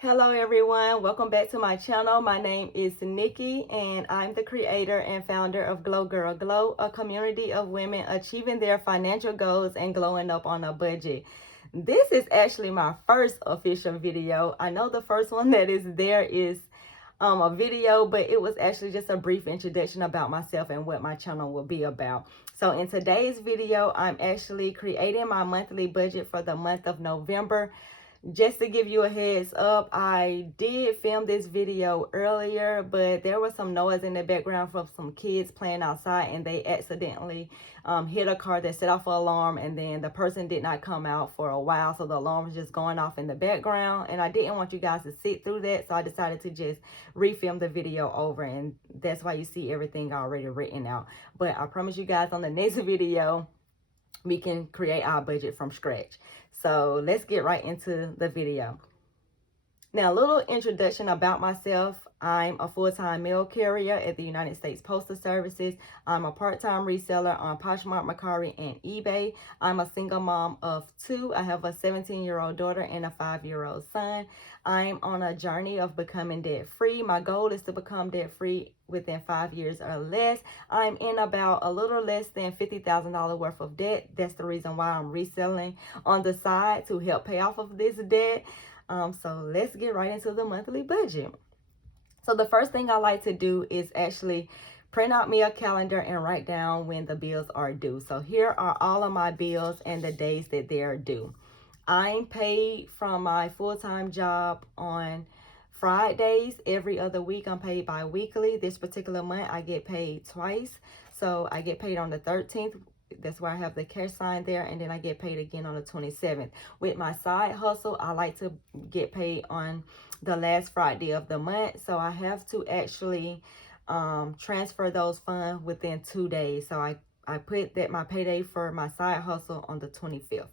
Hello everyone, welcome back to my channel. My name is Nikki and I'm the creator and founder of Glow Girl Glow, a community of women achieving their financial goals and glowing up on a budget. This is actually my first official video. I know the first one that is there is a video, but it was actually just a brief introduction about myself and what my channel will be about. So in today's video, I'm actually creating my monthly budget for the month of November. Just to give you a heads up, I did film this video earlier, but there was some noise in the background from some kids playing outside, and they accidentally hit a car that set off an alarm, and then the person did not come out for a while, so the alarm was just going off in the background, and I didn't want you guys to sit through that, so I decided to just refilm the video over, and that's why you see everything already written out. But I promise you guys on the next video, we can create our budget from scratch. So let's get right into the video. Now, a little introduction about myself. I'm a full-time mail carrier at the United States Postal Services. I'm a part-time reseller on Poshmark, Mercari, and eBay. I'm a single mom of two. I have a 17-year-old daughter and a 5-year-old son. I'm on a journey of becoming debt-free. My goal is to become debt-free within 5 years or less. I'm in about a little less than $50,000 worth of debt. That's the reason why I'm reselling on the side to help pay off of this debt. So let's get right into the monthly budget. So the first thing I like to do is actually print out me a calendar and write down when the bills are due. So here are all of my bills and the days that they are due. I'm paid from my full-time job on Fridays every other week. I'm paid bi-weekly. This particular month I get paid twice. So I get paid on the 13th. That's why I have the cash sign there, and then I get paid again on the 27th. With my side hustle, I like to get paid on the last Friday of the month, so I have to actually transfer those funds within 2 days. So I put that my payday for my side hustle on the 25th.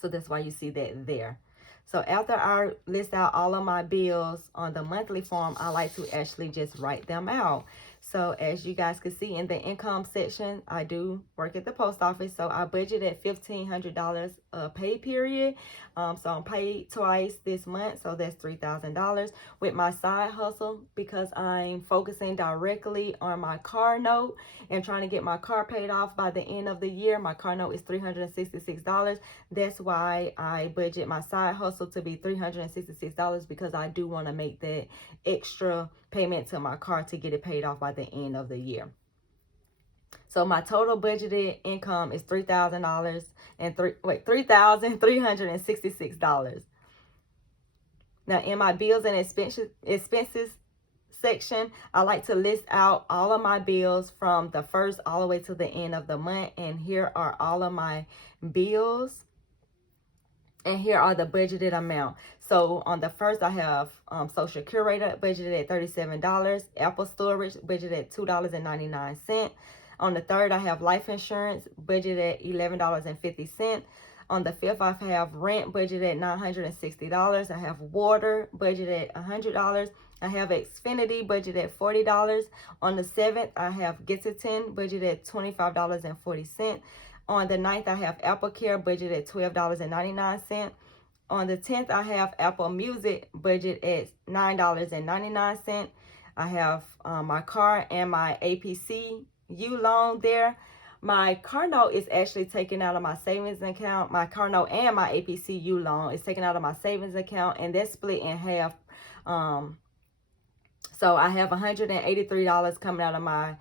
So that's why you see that there. So after I list out all of my bills on the monthly form, I like to actually just write them out. So as you guys can see in the income section, I do work at the post office. So I budget at $1,500 a pay period. So I'm paid twice this month. So that's $3,000. With my side hustle, because I'm focusing directly on my car note and trying to get my car paid off by the end of the year. My car note is $366. That's why I budget my side hustle to be $366, because I do want to make that extra payment to my car to get it paid off by the end of the year. So my total budgeted income is $3,366. Now in my bills and expenses section, I like to list out all of my bills from the first all the way to the end of the month, and here are all of my bills. And here are the budgeted amount. So on the first, I have social curator budgeted at $37. Apple storage budgeted at $2.99. On the third, I have life insurance budgeted at $11.50. On the fifth, I have rent budgeted at $960. I have water budgeted at $100. I have Xfinity budgeted at $40. On the seventh, I have Get-to-10 budgeted at $25.40. On the 9th, I have Apple Care budget at $12.99. On the 10th, I have Apple Music budget at $9.99. I have my car and my APCU loan there. My car note is actually taken out of my savings account. My car note and my APCU loan is taken out of my savings account, and that's split in half. So I have $183 coming out of my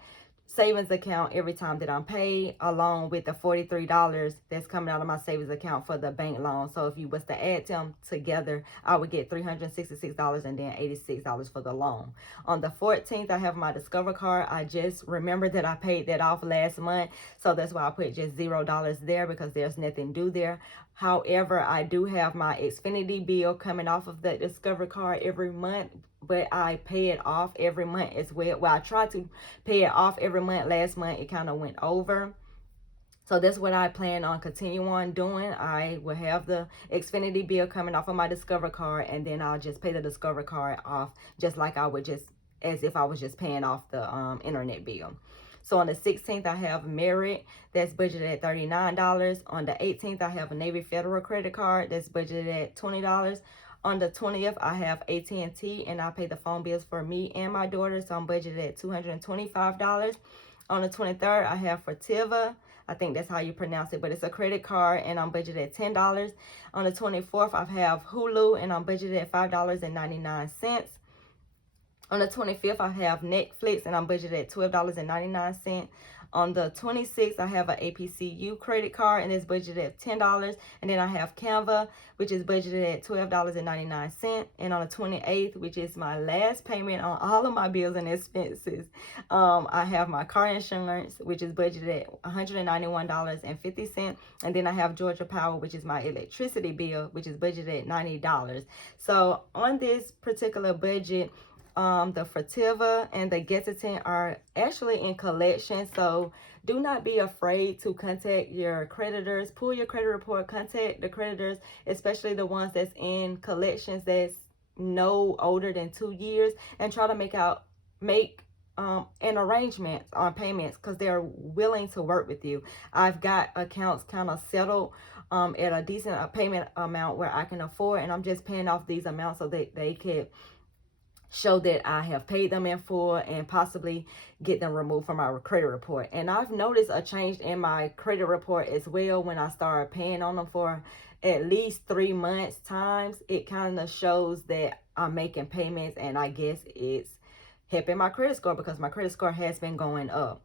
savings account every time that I'm paid, along with the $43 that's coming out of my savings account for the bank loan. So if you was to add them together, I would get $366 and then $86 for the loan. On the 14th, I have my Discover card. I just remembered that I paid that off last month, so that's why I put just $0 there, because there's nothing due there. However, I do have my Xfinity bill coming off of the Discover card every month, but I pay it off every month as well. Well, I try to pay it off every month. Last month, it kind of went over. So that's what I plan on continue on doing. I will have the Xfinity bill coming off of my Discover card, and then I'll just pay the Discover card off just like I would just, as if I was just paying off the internet bill. So on the 16th, I have Merit, that's budgeted at $39. On the 18th, I have a Navy Federal credit card that's budgeted at $20. On the 20th, I have AT&T, and I pay the phone bills for me and my daughter, so I'm budgeted at $225. On the 23rd, I have Fortiva. I think that's how you pronounce it, but it's a credit card, and I'm budgeted at $10. On the 24th, I have Hulu, and I'm budgeted at $5.99. On the 25th, I have Netflix, and I'm budgeted at $12.99. On the 26th, I have an APCU credit card, and it's budgeted at $10. And then I have Canva, which is budgeted at $12.99. And on the 28th, which is my last payment on all of my bills and expenses, I have my car insurance, which is budgeted at $191.50. And then I have Georgia Power, which is my electricity bill, which is budgeted at $90. So on this particular budget, the Fortiva and the Getatin are actually in collection, so do not be afraid to contact your creditors. Pull your credit report, contact the creditors, especially the ones that's in collections that's no older than 2 years, and try to make an arrangement on payments because they're willing to work with you. I've got accounts kind of settled at a decent payment amount where I can afford, and I'm just paying off these amounts so that they could show that I have paid them in full and possibly get them removed from our credit report. And I've noticed a change in my credit report as well when I started paying on them for at least 3 months times. It kind of shows that I'm making payments, and I guess it's helping my credit score because my credit score has been going up.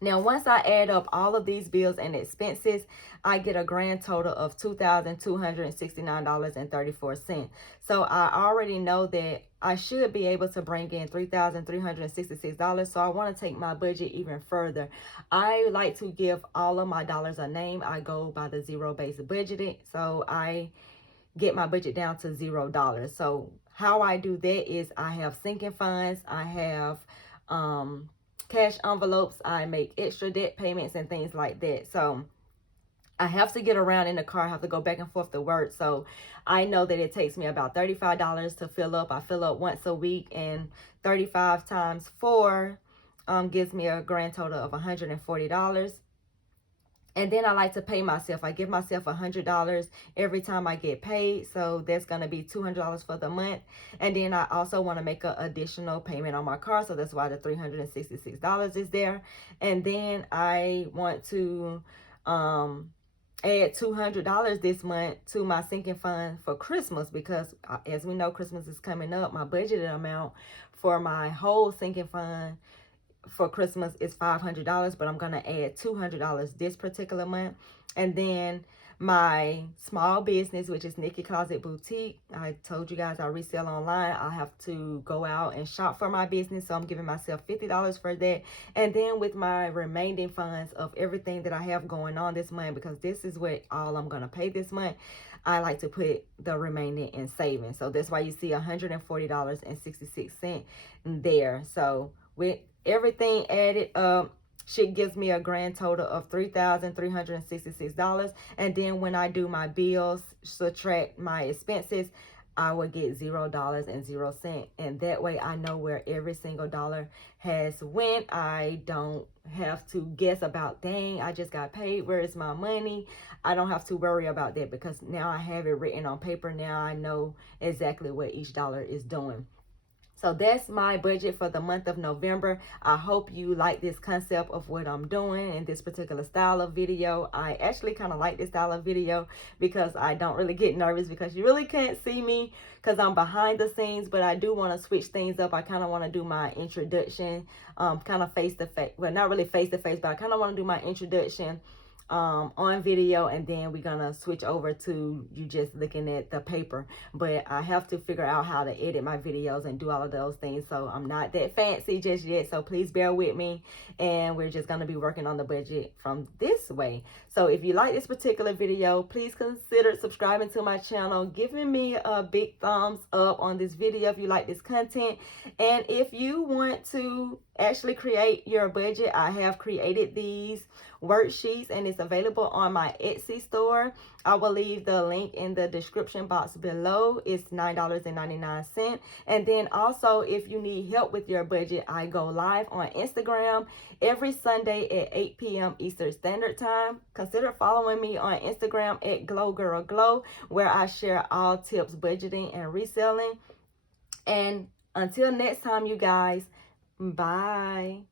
Now, once I add up all of these bills and expenses, I get a grand total of $2,269.34. So I already know that I should be able to bring in $3,366. So I want to take my budget even further. I like to give all of my dollars a name. I go by the zero-based budgeting. So I get my budget down to $0. So how I do that is I have sinking funds. I have cash envelopes. I make extra debt payments and things like that. So I have to get around in the car. I have to go back and forth to work. So I know that it takes me about $35 to fill up. I fill up once a week, and 35 times 4 gives me a grand total of $140. And then I like to pay myself. I give myself $100 every time I get paid. So that's going to be $200 for the month. And then I also want to make an additional payment on my car. So that's why the $366 is there. And then I want to add $200 this month to my sinking fund for Christmas, because as we know, Christmas is coming up. My budgeted amount for my whole sinking fund for Christmas is $500, but I'm going to add $200 this particular month. And then my small business, which is Nicki Closet Boutique. I told you guys I resell online. I have to go out and shop for my business, so I'm giving myself $50 for that. And then with my remaining funds of everything that I have going on this month, because this is what all I'm going to pay this month, I like to put the remaining in savings. So that's why you see $140.66 there. So with everything added up, she gives me a grand total of $3,366. And then when I do my bills, subtract my expenses, I will get $0.00. And that way I know where every single dollar has went. I don't have to guess about, dang, I just got paid, where is my money? I don't have to worry about that because now I have it written on paper. Now I know exactly what each dollar is doing. So that's my budget for the month of November. I hope you like this concept of what I'm doing in this particular style of video. I actually kind of like this style of video because I don't really get nervous, because you really can't see me because I'm behind the scenes, but I do want to switch things up. I kind of want to do my introduction kind of face to face. Well, not really face to face, but I kind of want to do my introduction on video, and then we're gonna switch over to you just looking at the paper. But I have to figure out how to edit my videos and do all of those things, so I'm not that fancy just yet, so please bear with me. And we're just gonna be working on the budget from this way. So if you like this particular video, please consider subscribing to my channel, giving me a big thumbs up on this video if you like this content. And if you want to actually create your budget, I have created these worksheets, and it's available on my Etsy store. I will leave the link in the description box below. It's $9.99. And then also, if you need help with your budget, I go live on Instagram every Sunday at 8 p.m. Eastern Standard Time. Consider following me on Instagram at GLOGIRLGLO, where I share all tips, budgeting, and reselling. And until next time, you guys, bye.